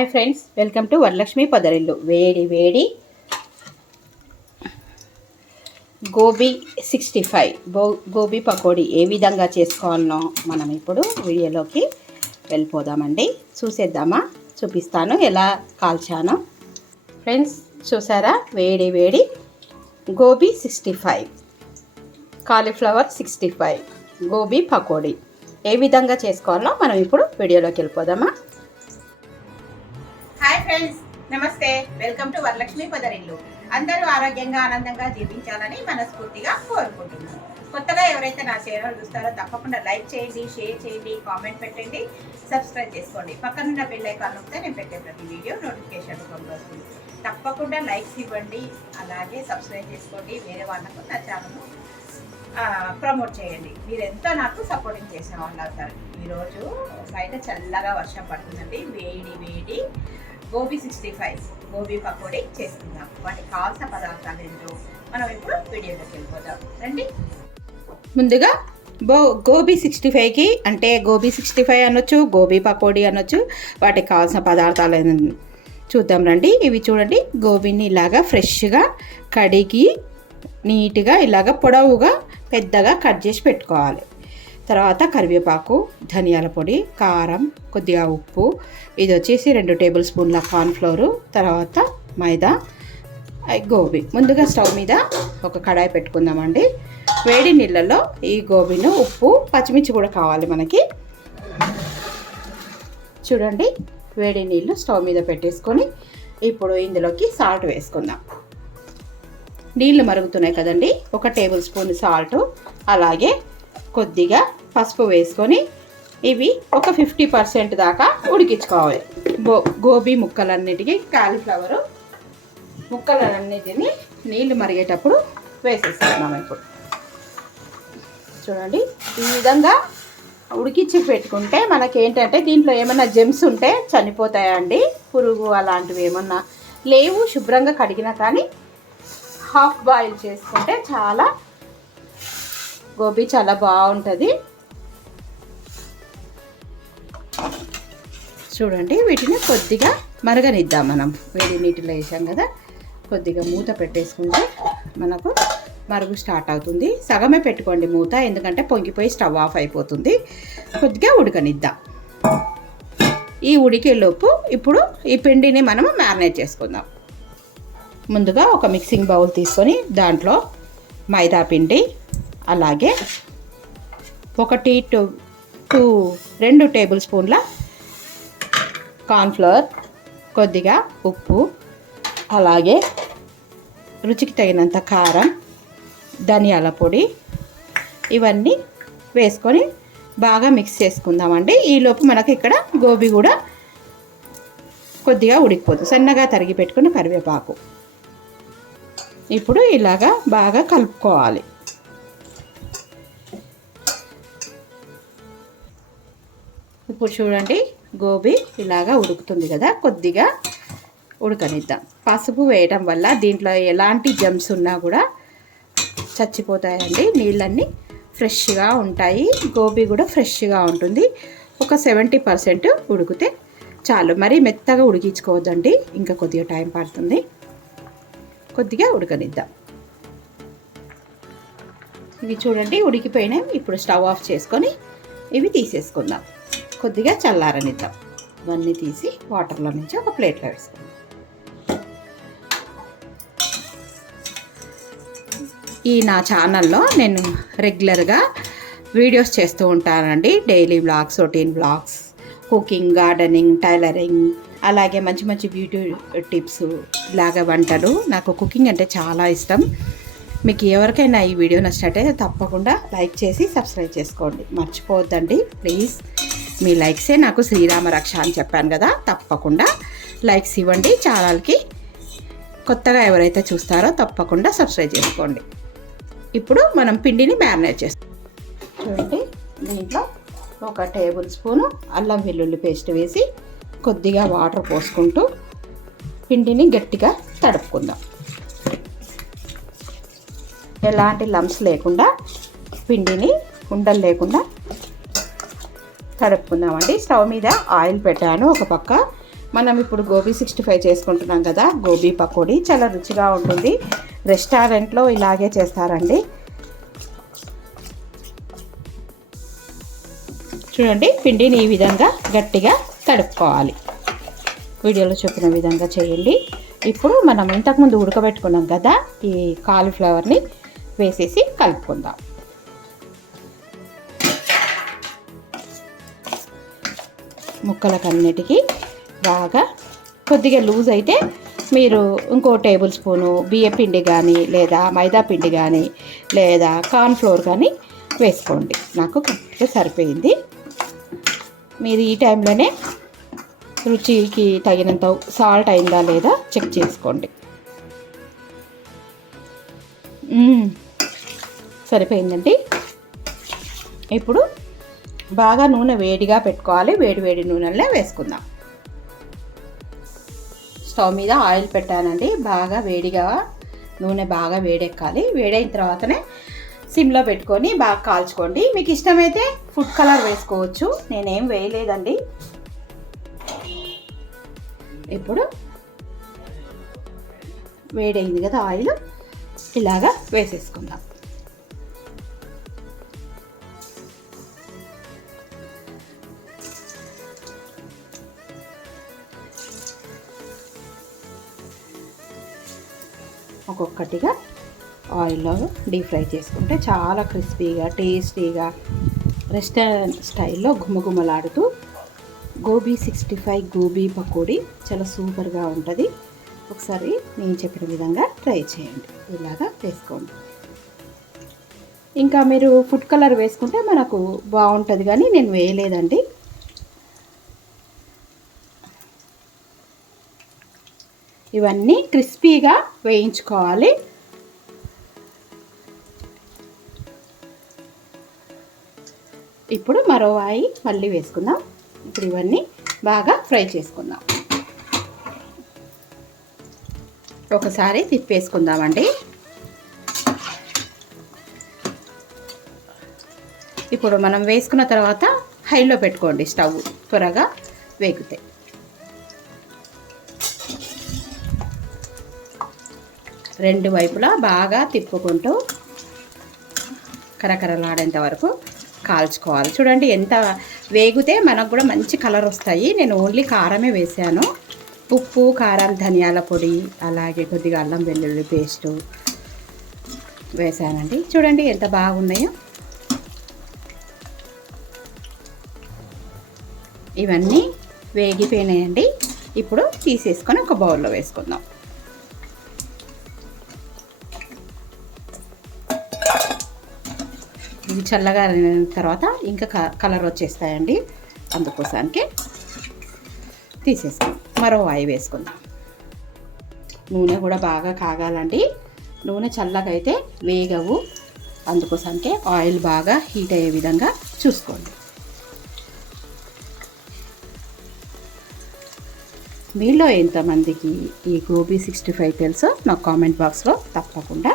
Hi friends, welcome to Varalakshmi Podarillu. వేడి వేడి గోబీ 65 గోబీ పకోడీ ఏ విధంగా చేసుకోవాలనో మనం ఇప్పుడు వీడియోలోకి వెళ్ళిపోదామండి. చూసేద్దామా? చూపిస్తాను ఎలా కాల్చానో. ఫ్రెండ్స్ చూసారా, వేడి వేడి గోబీ 65, కాలీఫ్లవర్ 65 గోబీ పకోడీ ఏ విధంగా చేసుకోవాలో మనం ఇప్పుడు వీడియోలోకి వెళ్ళిపోదామా? Hi friends, namaste. Welcome to Varalakshmi Podarillu. అందరూ ఆరోగ్యంగా ఆనందంగా జీవించాలని మనస్ఫూర్తిగా కోరుకుంటున్నాను. కొత్తగా ఎవరైతే నా ఛానల్ చూస్తారో తప్పకుండా లైక్ చేయండి, షేర్ చేయండి, కామెంట్ పెట్టండి, సబ్స్క్రైబ్ చేసుకోండి. పక్కనున్న బెల్ ఐకాన్ నొక్కితే నేను పెట్టే ప్రతి వీడియో నోటిఫికేషన్ రూపంలో వస్తుంది. తప్పకుండా లైక్స్ ఇవ్వండి, అలాగే సబ్స్క్రైబ్ చేసుకోండి. వేరే వాళ్ళకు నా ఛానల్ ప్రమోట్ చేయండి. మీరు ఎంతో నాకు సపోర్టింగ్ చేసిన వాళ్ళు అవుతారు. ఈరోజు బయట చల్లగా వర్షం పడుతుందండి. వేడి వేడి గోబీ 65 గోబీ పకోడీ చేసుకుందాం. వాటికి కావాల్సిన పదార్థాలు ఏంటో మనం ఇప్పుడు వీడియోలోకి వెళ్ళిపోదాం రండి. ముందుగా గోబీ 65కి అంటే గోబీ 65 అనొచ్చు, గోబీ పకోడీ అనొచ్చు. వాటికి కావాల్సిన పదార్థాలు చూద్దాం రండి. ఇవి చూడండి, గోబీని ఇలాగా ఫ్రెష్గా కడిగి నీట్గా ఇలాగ పొడవుగా పెద్దగా కట్ చేసి పెట్టుకోవాలి. తర్వాత కరివేపాకు, ధనియాల పొడి, కారం, కొద్దిగా ఉప్పు, ఇది వచ్చేసి 2 టేబుల్ స్పూన్ల కార్న్ఫ్లోరు, తర్వాత మైదా, గోబీ. ముందుగా స్టవ్ మీద ఒక కడాయి పెట్టుకుందామండి. వేడి నీళ్ళలో ఈ గోబీను, ఉప్పు, పచ్చిమిర్చి కూడా కావాలి మనకి. చూడండి, వేడి నీళ్ళు స్టవ్ మీద పెట్టేసుకొని ఇప్పుడు ఇందులోకి సాల్ట్ వేసుకుందాం. నీళ్ళు మరుగుతున్నాయి కదండి, 1 టేబుల్ స్పూన్ సాల్ట్, అలాగే కొద్దిగా పసుపు వేసుకొని ఇవి ఒక 50% దాకా ఉడికించుకోవాలి. గోబీ ముక్కలన్నిటికీ, కాలీఫ్లవరు ముక్కలన్నిటిని నీళ్ళు మరిగేటప్పుడు వేసేసుకున్నాము. ఇప్పుడు చూడండి, ఈ విధంగా ఉడికించి పెట్టుకుంటే మనకేంటంటే దీంట్లో ఏమైనా జెమ్స్ ఉంటే చనిపోతాయండి. పురుగు అలాంటివి ఏమన్నా లేవు. శుభ్రంగా కడిగినా కానీ హాఫ్ బాయిల్ చేసుకుంటే చాలా గోబీ చాలా బాగుంటుంది. చూడండి, వీటిని కొద్దిగా మరగనిద్దాం. మనం వేడి నీటిలో వేసాం కదా, కొద్దిగా మూత పెట్టేసుకుంటే మనకు మరుగు స్టార్ట్ అవుతుంది. సగమే పెట్టుకోండి మూత, ఎందుకంటే పొంగిపోయి స్టవ్ ఆఫ్ అయిపోతుంది. కొద్దిగా ఉడకనిద్దాం. ఈ ఉడికేలోపు ఇప్పుడు ఈ పిండిని మనము మ్యారినేట్ చేసుకుందాం. ముందుగా ఒక మిక్సింగ్ బౌల్ తీసుకొని దాంట్లో మైదా పిండి, అలాగే 2 టేబుల్ స్పూన్ల కార్న్ఫ్లవర్, కొద్దిగా ఉప్పు, అలాగే రుచికి తగినంత కారం, ధనియాల పొడి, ఇవన్నీ వేసుకొని బాగా మిక్స్ చేసుకుందామండి. ఈలోపు మనకి ఇక్కడ గోబీ కూడా కొద్దిగా ఉడికిపోతుంది. సన్నగా తరిగి పెట్టుకుని కరివేపాకు ఇప్పుడు ఇలాగా బాగా కలుపుకోవాలి. ఇప్పుడు చూడండి, గోబీ ఇలాగా ఉడుకుతుంది కదా, కొద్దిగా ఉడకనిద్దాం. పసుపు వేయడం వల్ల దీంట్లో ఎలాంటి జమ్స్ ఉన్నా కూడా చచ్చిపోతాయండి. నీళ్ళన్నీ ఫ్రెష్గా ఉంటాయి, గోబీ కూడా ఫ్రెష్గా ఉంటుంది. ఒక 70% ఉడికితే చాలు. మరీ మెత్తగా ఉడికించుకోవద్దండి, ఇంకా కొద్దిగా టైం పడుతుంది. కొద్దిగా ఉడకనిద్దాం. ఇవి చూడండి ఉడికిపోయినాయి. ఇప్పుడు స్టవ్ ఆఫ్ చేసుకొని ఇవి తీసేసుకుందాం. కొద్దిగా చల్లారనిద్దాం. ఇవన్నీ తీసి వాటర్లో నుంచి ఒక ప్లేట్లో వేసుకుందాం. ఈ నా ఛానల్లో నేను రెగ్యులర్గా వీడియోస్ చేస్తూ ఉంటానండి. Daily vlogs, routine vlogs, cooking, gardening, tailoring, అలాగే మంచి మంచి బ్యూటీ టిప్స్, ఇలాగ వంటలు. నాకు కుకింగ్ అంటే చాలా ఇష్టం. మీకు ఎవరికైనా ఈ వీడియో నచ్చినట్టయితే తప్పకుండా లైక్ చేసి సబ్స్క్రైబ్ చేసుకోండి, మర్చిపోవద్దండి ప్లీజ్. మీ లైక్సే నాకు శ్రీరామ రక్ష అని చెప్పాను కదా, తప్పకుండా లైక్స్ ఇవ్వండి. ఛానల్కి కొత్తగా ఎవరైతే చూస్తారో తప్పకుండా సబ్స్క్రైబ్ చేసుకోండి. ఇప్పుడు మనం పిండిని మ్యారినేట్ చేస్తాం. చూడండి, దీంట్లో 1 టేబుల్ స్పూను అల్లం వెల్లుల్లి పేస్ట్ వేసి కొద్దిగా వాటర్ పోసుకుంటూ పిండిని గట్టిగా తడుపుకుందాం. ఎలాంటి లంప్స్ లేకుండా పిండిని ఉండలు లేకుండా తడుపుకుందామండి. స్టవ్ మీద ఆయిల్ పెట్టాను, ఒక పక్క మనం ఇప్పుడు గోబీ 65 చేసుకుంటున్నాం కదా, గోబీ పకోడీ చాలా రుచిగా ఉంటుంది. రెస్టారెంట్లో ఇలాగే చేస్తారండి. చూడండి, పిండిని ఈ విధంగా గట్టిగా తడుపుకోవాలి. వీడియోలో చెప్పిన విధంగా చేయండి. ఇప్పుడు మనం ఇంతకుముందు ఉడకబెట్టుకున్నాం కదా, ఈ కాలీఫ్లవర్ని వేసేసి కలుపుకుందాం. ముక్కలకన్నిటికీ బాగా కొద్దిగా లూజ్ అయితే మీరు ఇంకో టేబుల్ స్పూను బియ్య పిండి కానీ లేదా మైదా పిండి కానీ లేదా కార్న్ఫ్లోర్ కానీ వేసుకోండి. నాకు కరెక్ట్గా సరిపోయింది. మీరు ఈ టైంలోనే రుచికి తగినంత సాల్ట్ అయిందా లేదా చెక్ చేసుకోండి. సరిపోయిందండి. ఇప్పుడు బాగా నూనె వేడిగా పెట్టుకోవాలి. వేడి నూనెలనే వేసుకుందాం. స్టవ్ మీద ఆయిల్ పెట్టానండి. బాగా వేడిగా నూనె బాగా వేడెక్కాలి. వేడైన తర్వాతనే సిమ్లో పెట్టుకొని బాగా కాల్చుకోండి. మీకు ఇష్టమైతే ఫుడ్ కలర్ వేసుకోవచ్చు. నేనేం వేయలేదండి. ఇప్పుడు వేడైంది కదా ఆయిల్, ఇలాగా వేసేసుకుందాం. ఒక్కొక్కటిగా ఆయిల్లో డీప్ ఫ్రై చేసుకుంటే చాలా క్రిస్పీగా టేస్టీగా రెస్టారెంట్ స్టైల్లో గుమగుమలాడుతూ గోబీ 65 గోబీ పకోడీ చాలా సూపర్గా ఉంటుంది. ఒకసారి నేను చెప్పిన విధంగా ట్రై చేయండి. ఇలాగా వేసుకోండి. ఇంకా మీరు ఫుడ్ కలర్ వేసుకుంటే మనకు బాగుంటుంది, కానీ నేను వేయలేదండి. ఇవన్నీ క్రిస్పీగా వేయించుకోవాలి. ఇప్పుడు మరో వాయి మళ్ళీ వేసుకుందాం. ఇప్పుడు ఇవన్నీ బాగా ఫ్రై చేసుకుందాం. ఒకసారి తిప్పేసుకుందామండి. ఇప్పుడు మనం వేసుకున్న తర్వాత హైలో పెట్టుకోండి. స్టవ్ త్వరగా వేగుతాయి. రెండు వైపులా బాగా తిప్పుకుంటూ కరకరలాడేంత వరకు కాల్చుకోవాలి. చూడండి ఎంత వేగితే మనకు కూడా మంచి కలర్ వస్తాయి. నేను ఓన్లీ కారమే వేసాను. ఉప్పు, కారం, ధనియాల పొడి, అలాగే కొద్దిగా అల్లం వెల్లుల్లి పేస్టు వేసానండి. చూడండి ఎంత బాగున్నాయో. ఇవన్నీ వేగిపోయినాయండి. ఇప్పుడు తీసేసుకొని ఒక బౌల్లో వేసుకుందాం. ఇవి చల్లగా అయిన తర్వాత ఇంకా కలర్ వచ్చేస్తాయండి. అందుకోసానికి తీసేసుకుందాం. మరో వాయి వేసుకుందాం. నూనె కూడా బాగా కాగాలండి. నూనె చల్లగా అయితే వేగవు. అందుకోసానికి ఆయిల్ బాగా హీట్ అయ్యే విధంగా చూసుకోండి. మీలో ఎంతమందికి ఈ గోబీ 65 తెలుసో నాకు కామెంట్ బాక్స్లో తప్పకుండా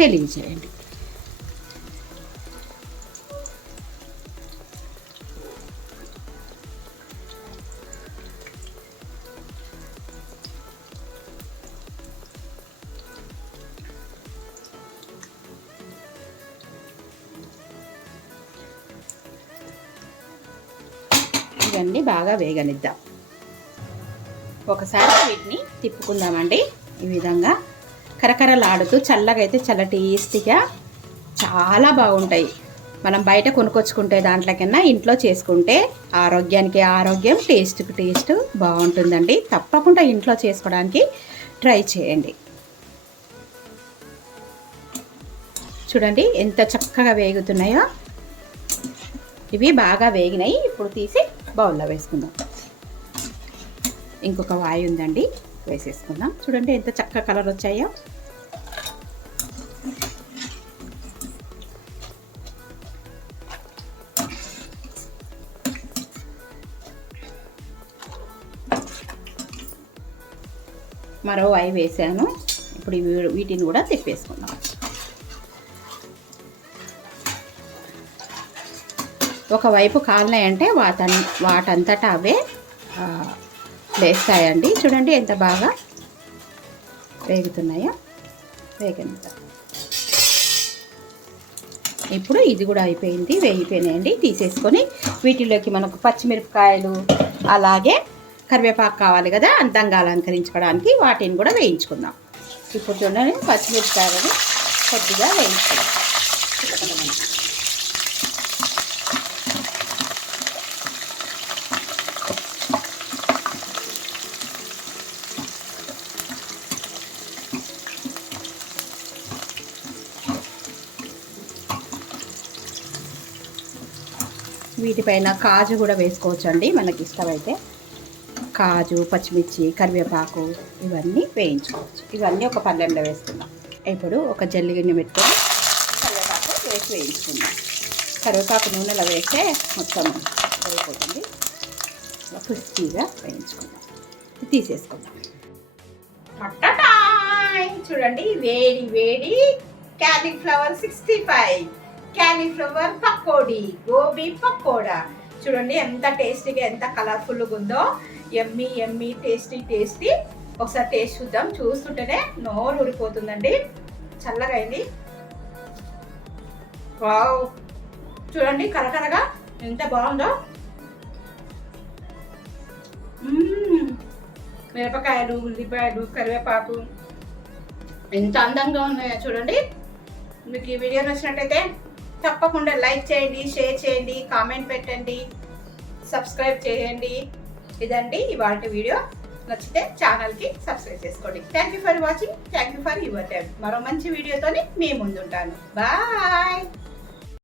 తెలియజేయండి. ఇవన్నీ బాగా వేగనిద్దాం. ఒకసారి వీటిని తిప్పుకుందామండి. ఈ విధంగా కరకరలాడుతూ చల్లగా అయితే చాలా టేస్టీగా చాలా బాగుంటాయి. మనం బయట కొనుక్కొచ్చుకుంటే దాంట్లోకన్నా ఇంట్లో చేసుకుంటే ఆరోగ్యానికి ఆరోగ్యం, టేస్ట్కి టేస్ట్ బాగుంటుందండి. తప్పకుండా ఇంట్లో చేసుకోవడానికి ట్రై చేయండి. చూడండి ఎంత చక్కగా వేగుతున్నాయో. ఇవి బాగా వేగినాయి. ఇప్పుడు తీసి బౌల్లో వేసుకుందాం. ఇంకొక వాయి ఉందండి, వేసేసుకుందాం. చూడండి ఎంత చక్కగా కలర్ వచ్చాయో. మరో వాయి వేసాను. ఇప్పుడు వీటిని కూడా తిప్పేసుకుందాం. ఒకవైపు కాలినాయంటే వాటంతటా అవే వేస్తాయండి. చూడండి ఎంత బాగా వేగుతున్నాయో. వేగంత ఇప్పుడు ఇది కూడా అయిపోయింది, వేగిపోయినాయండి. తీసేసుకొని వీటిలోకి మనకు పచ్చిమిరపకాయలు అలాగే కరివేపాకు కావాలి కదా అందంగా అలంకరించుకోవడానికి, వాటిని కూడా వేయించుకుందాం. ఇప్పుడు చూడండి పచ్చిమిరపకాయలను కొద్దిగా వేయించుకుందాం. వీటిపైన కాజు కూడా వేసుకోవచ్చు అండి, మనకి ఇష్టమైతే. కాజు, పచ్చిమిర్చి, కరివేపాకు ఇవన్నీ వేయించుకోవచ్చు. ఇవన్నీ ఒక పళ్ళెంలో వేసుకుందాం. ఇప్పుడు ఒక జల్లి గిన్నె పెట్టుకొని కరివేపాకు వేసి వేయించుకుందాం. కరివేపాకు నూనెలో వేస్తే మొత్తం అయిపోతుంది. క్రిస్పీగా వేయించుకుందాం. తీసేసుకుందాం. చూడండి వేడి వేడి క్యాలీఫ్లవర్ 65, క్యాలీఫ్లవర్ పకోడీ, గోబీ పకోడా. చూడండి ఎంత టేస్టీగా, ఎంత కలర్ఫుల్గా ఉందో. Emmy Emmy, tasty tasty. ఒకసారి టేస్ట్ చూద్దాం. చూస్తుంటేనే నోరు ఊరిపోతుందండి. చల్లగా అయింది. వావ్, చూడండి కరకరగా ఎంత బాగుందో. మిరపకాయలు, ఉల్లిపాయలు, కరివేపాకు ఎంత అందంగా ఉన్నాయో చూడండి. మీకు ఈ వీడియో నచ్చినట్టయితే తప్పకుండా లైక్ చేయండి, షేర్ చేయండి, కామెంట్ పెట్టండి, సబ్స్క్రైబ్ చేయండి. ఇదండి ఇవాళ వీడియో. నచ్చితే ఛానల్కి సబ్స్క్రైబ్ చేసుకోండి. Thank you for watching. Thank you for your time. మరో మంచి వీడియోతోని మీ ముందుంటాను. బాయ్.